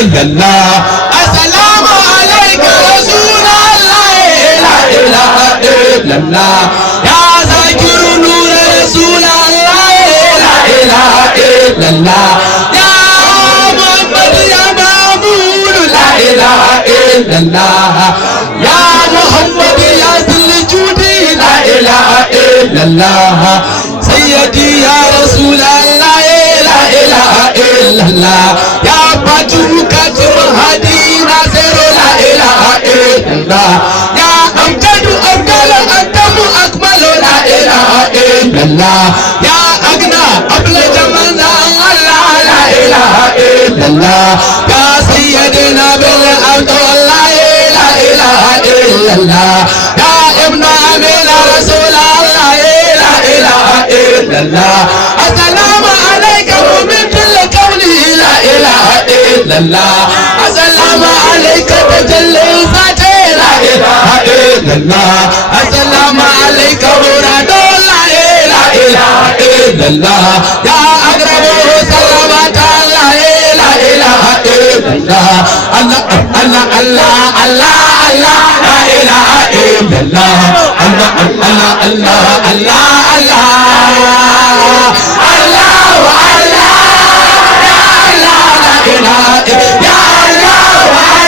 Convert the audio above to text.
illallah. Assalamu alayka Rasulallah, la ilaha illallah. Ya Zakir Nur Rasulallah, la ilaha illallah. Ya Muhammad ya Mamun, la ilaha illallah. Ya Muhammad ya Zul Judi, la ilaha illallah. Sayyidi ya Rasulallah, la ilaha illallah. Ya Fatu Katim Hadi Nasir, la ilaha illallah. Ya Amjadu Abdal Adamu Akmal, la ilaha illallah. Ya Agna Abla Jamanza Allah, la ilaha illallah. Ya Sayyidina Bil Abdullah, la ilaha illallah. Ya Ibn Amina Rasulallah, la ilaha illallah. Assalamu alayka mu'minul qawli, la ilaha illallah. Assalamu alayka tajalli zati, la ilaha illallah. Assalamu alayka muradullah, la ilaha illallah. Ya aqrabu salamatan, la ilaha illallah. Allah Allah Allah Allah Allah, la ilaha illallah. Allah Allah Allah Allah